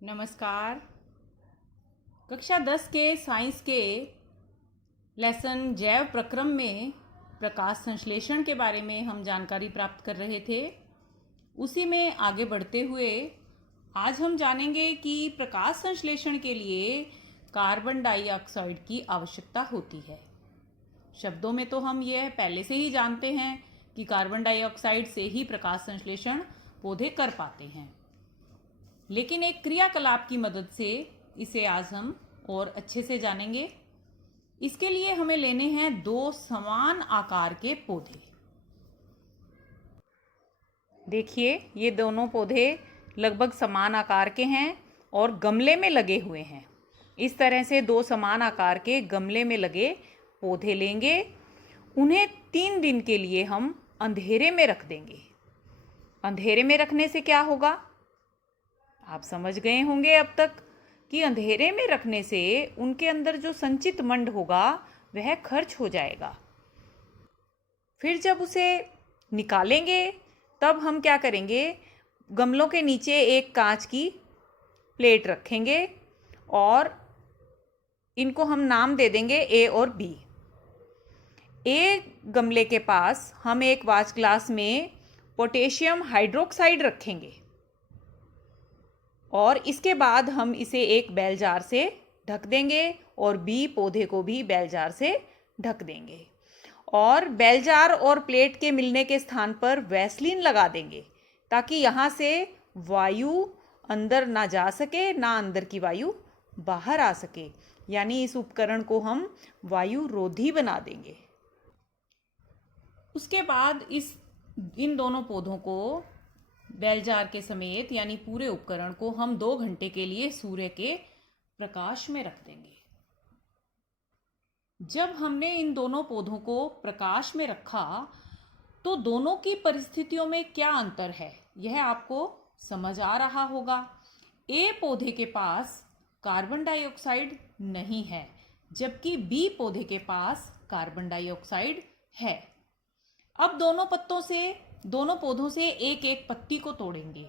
नमस्कार। कक्षा 10 के साइंस के लेसन जैव प्रक्रम में प्रकाश संश्लेषण के बारे में हम जानकारी प्राप्त कर रहे थे। उसी में आगे बढ़ते हुए आज हम जानेंगे कि प्रकाश संश्लेषण के लिए कार्बन डाइऑक्साइड की आवश्यकता होती है। शब्दों में तो हम यह पहले से ही जानते हैं कि कार्बन डाइऑक्साइड से ही प्रकाश संश्लेषण पौधे कर पाते हैं, लेकिन एक क्रियाकलाप की मदद से इसे आज हम और अच्छे से जानेंगे। इसके लिए हमें लेने हैं दो समान आकार के पौधे। देखिए, ये दोनों पौधे लगभग समान आकार के हैं और गमले में लगे हुए हैं। इस तरह से दो समान आकार के गमले में लगे पौधे लेंगे। उन्हें 3 दिन के लिए हम अंधेरे में रख देंगे। अंधेरे में रखने से क्या होगा, आप समझ गए होंगे अब तक कि अंधेरे में रखने से उनके अंदर जो संचित मंड होगा वह खर्च हो जाएगा। फिर जब उसे निकालेंगे तब हम क्या करेंगे, गमलों के नीचे एक कांच की प्लेट रखेंगे और इनको हम नाम दे देंगे ए और बी। ए गमले के पास हम एक वाच ग्लास में पोटेशियम हाइड्रोक्साइड रखेंगे और इसके बाद हम इसे एक बेल जार से ढक देंगे और बी पौधे को भी बेल जार से ढक देंगे और बेल जार और प्लेट के मिलने के स्थान पर वैसलीन लगा देंगे ताकि यहाँ से वायु अंदर ना जा सके, ना अंदर की वायु बाहर आ सके। यानी इस उपकरण को हम वायु रोधी बना देंगे। उसके बाद इन दोनों पौधों को बेल जार के समेत यानी पूरे उपकरण को हम 2 घंटे के लिए सूर्य के प्रकाश में रख देंगे। जब हमने इन दोनों पौधों को प्रकाश में रखा तो दोनों की परिस्थितियों में क्या अंतर है यह आपको समझ आ रहा होगा। ए पौधे के पास कार्बन डाइऑक्साइड नहीं है, जबकि बी पौधे के पास कार्बन डाइऑक्साइड है। अब दोनों पौधों से एक एक पत्ती को तोड़ेंगे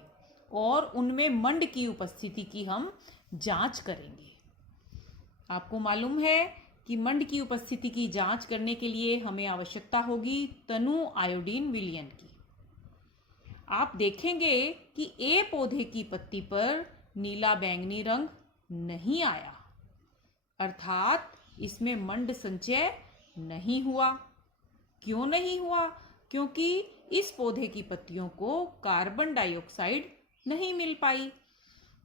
और उनमें मंड की उपस्थिति की हम जांच करेंगे। आपको मालूम है कि मंड की उपस्थिति की जांच करने के लिए हमें आवश्यकता होगी तनु आयोडीन विलयन की। आप देखेंगे कि ए पौधे की पत्ती पर नीला बैंगनी रंग नहीं आया, अर्थात इसमें मंड संचय नहीं हुआ। क्यों नहीं हुआ? क्योंकि इस पौधे की पत्तियों को कार्बन डाइऑक्साइड नहीं मिल पाई,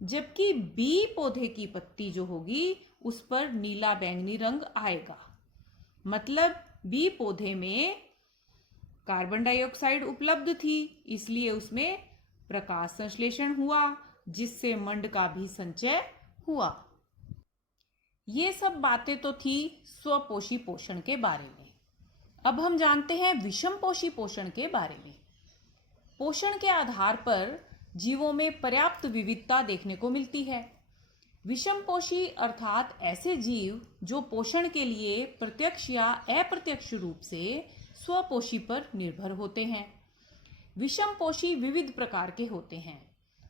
जबकि बी पौधे की पत्ती जो होगी उस पर नीला बैंगनी रंग आएगा। मतलब बी पौधे में कार्बन डाइऑक्साइड उपलब्ध थी, इसलिए उसमें प्रकाश संश्लेषण हुआ, जिससे मंड का भी संचय हुआ। ये सब बातें तो थी स्वपोषी पोषण के बारे में। अब हम जानते हैं विषमपोषी पोषण के बारे में। पोषण के आधार पर जीवों में पर्याप्त विविधता देखने को मिलती है। विषमपोषी अर्थात ऐसे जीव जो पोषण के लिए प्रत्यक्ष या अप्रत्यक्ष रूप से स्वपोषी पर निर्भर होते हैं। विषमपोषी विविध प्रकार के होते हैं।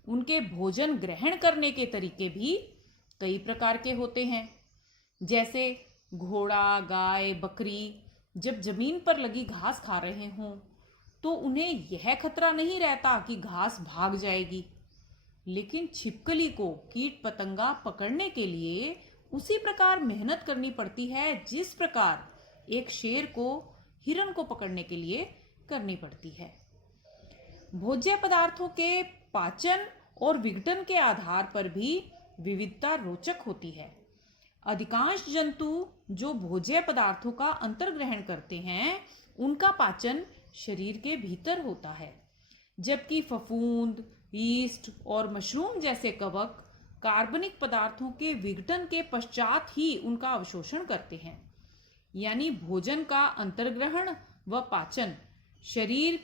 उनके भोजन ग्रहण करने के तरीके भी कई प्रकार के होते हैं। जैसे घोड़ा, गाय, बकरी जब जमीन पर लगी घास खा रहे हों तो उन्हें यह खतरा नहीं रहता कि घास भाग जाएगी, लेकिन छिपकली को कीट पतंगा पकड़ने के लिए उसी प्रकार मेहनत करनी पड़ती है जिस प्रकार एक शेर को हिरण को पकड़ने के लिए करनी पड़ती है। भोज्य पदार्थों के पाचन और विघटन के आधार पर भी विविधता रोचक होती है। अधिकांश जंतु जो भोज्य पदार्थों का अंतर्ग्रहण करते हैं उनका पाचन शरीर के भीतर होता है, जबकि फफूंद, यीस्ट और मशरूम जैसे कवक कार्बनिक पदार्थों के विघटन के पश्चात ही उनका अवशोषण करते हैं। यानी भोजन का अंतर्ग्रहण व पाचन शरीर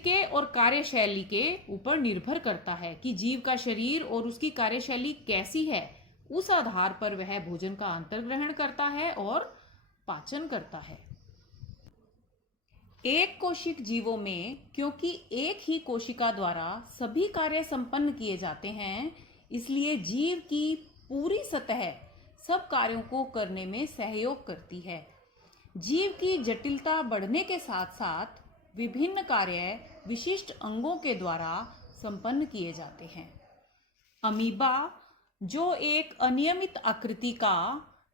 के और कार्यशैली के ऊपर निर्भर करता है कि जीव का शरीर और उसकी कार्यशैली कैसी है। उस आधार पर वह भोजन का अंतर्ग्रहण करता है और पाचन करता है। एक कोशिक जीवों में क्योंकि एक ही कोशिका द्वारा सभी कार्य संपन्न किए जाते हैं, इसलिए जीव की पूरी सतह सब कार्यों को करने में सहयोग करती है। जीव की जटिलता बढ़ने के साथ साथ विभिन्न कार्य विशिष्ट अंगों के द्वारा संपन्न किए जाते हैं। अमीबा, जो एक अनियमित आकृति का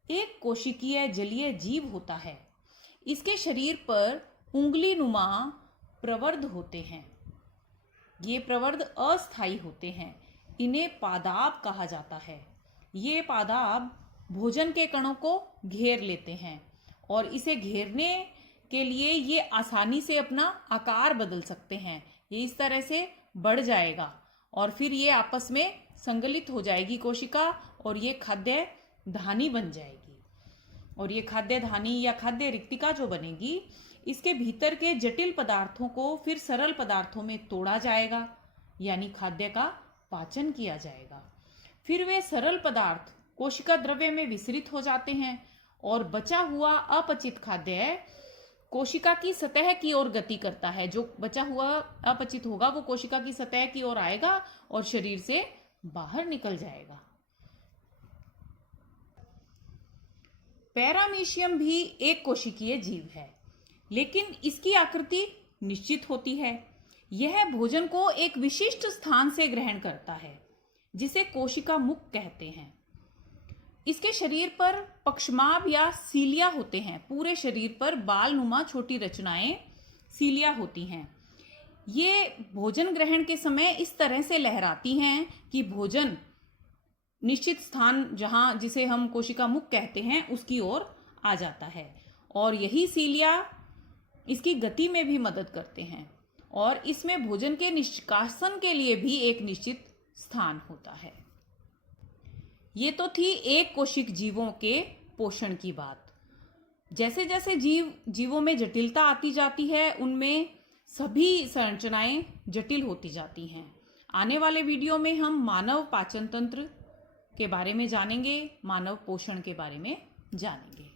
एक कोशिकीय जलीय जीव होता है, इसके शरीर पर उंगली नुमा प्रवर्ध होते हैं। ये प्रवर्ध अस्थायी होते हैं। इन्हें पादाब कहा जाता है। ये पादाब भोजन के कणों को घेर लेते हैं और इसे घेरने के लिए ये आसानी से अपना आकार बदल सकते हैं। ये इस तरह से बढ़ जाएगा और फिर ये आपस में संगलित हो जाएगी कोशिका और ये खाद्य धानी बन जाएगी। और ये खाद्य धानी या खाद्य रिक्तिका जो बनेगी, इसके भीतर के जटिल पदार्थों को फिर सरल पदार्थों में तोड़ा जाएगा, यानी खाद्य का पाचन किया जाएगा। फिर वे सरल पदार्थ कोशिका द्रव्य में विसरित हो जाते हैं और बचा हुआ अपचित खाद्य कोशिका की सतह की ओर गति करता है। जो बचा हुआ अपचित होगा वो कोशिका की सतह की ओर आएगा और शरीर से बाहर निकल जाएगा। पैरामीशियम भी एक कोशिकीय जीव है, लेकिन इसकी आकृति निश्चित होती है। यह भोजन को एक विशिष्ट स्थान से ग्रहण करता है, जिसे कोशिका मुख कहते हैं। इसके शरीर पर पक्षमाभ या सीलिया होते हैं। पूरे शरीर पर बाल नुमा छोटी रचनाएं सीलिया होती हैं। ये भोजन ग्रहण के समय इस तरह से लहराती हैं कि भोजन निश्चित स्थान जहां जिसे हम कोशिका मुख कहते हैं उसकी ओर आ जाता है। और यही सीलिया इसकी गति में भी मदद करते हैं और इसमें भोजन के निष्कासन के लिए भी एक निश्चित स्थान होता है। ये तो थी एक कोशिक जीवों के पोषण की बात। जैसे जैसे जीवों में जटिलता आती जाती है, उनमें सभी संरचनाएं जटिल होती जाती हैं। आने वाले वीडियो में हम मानव पाचन तंत्र के बारे में जानेंगे, मानव पोषण के बारे में जानेंगे।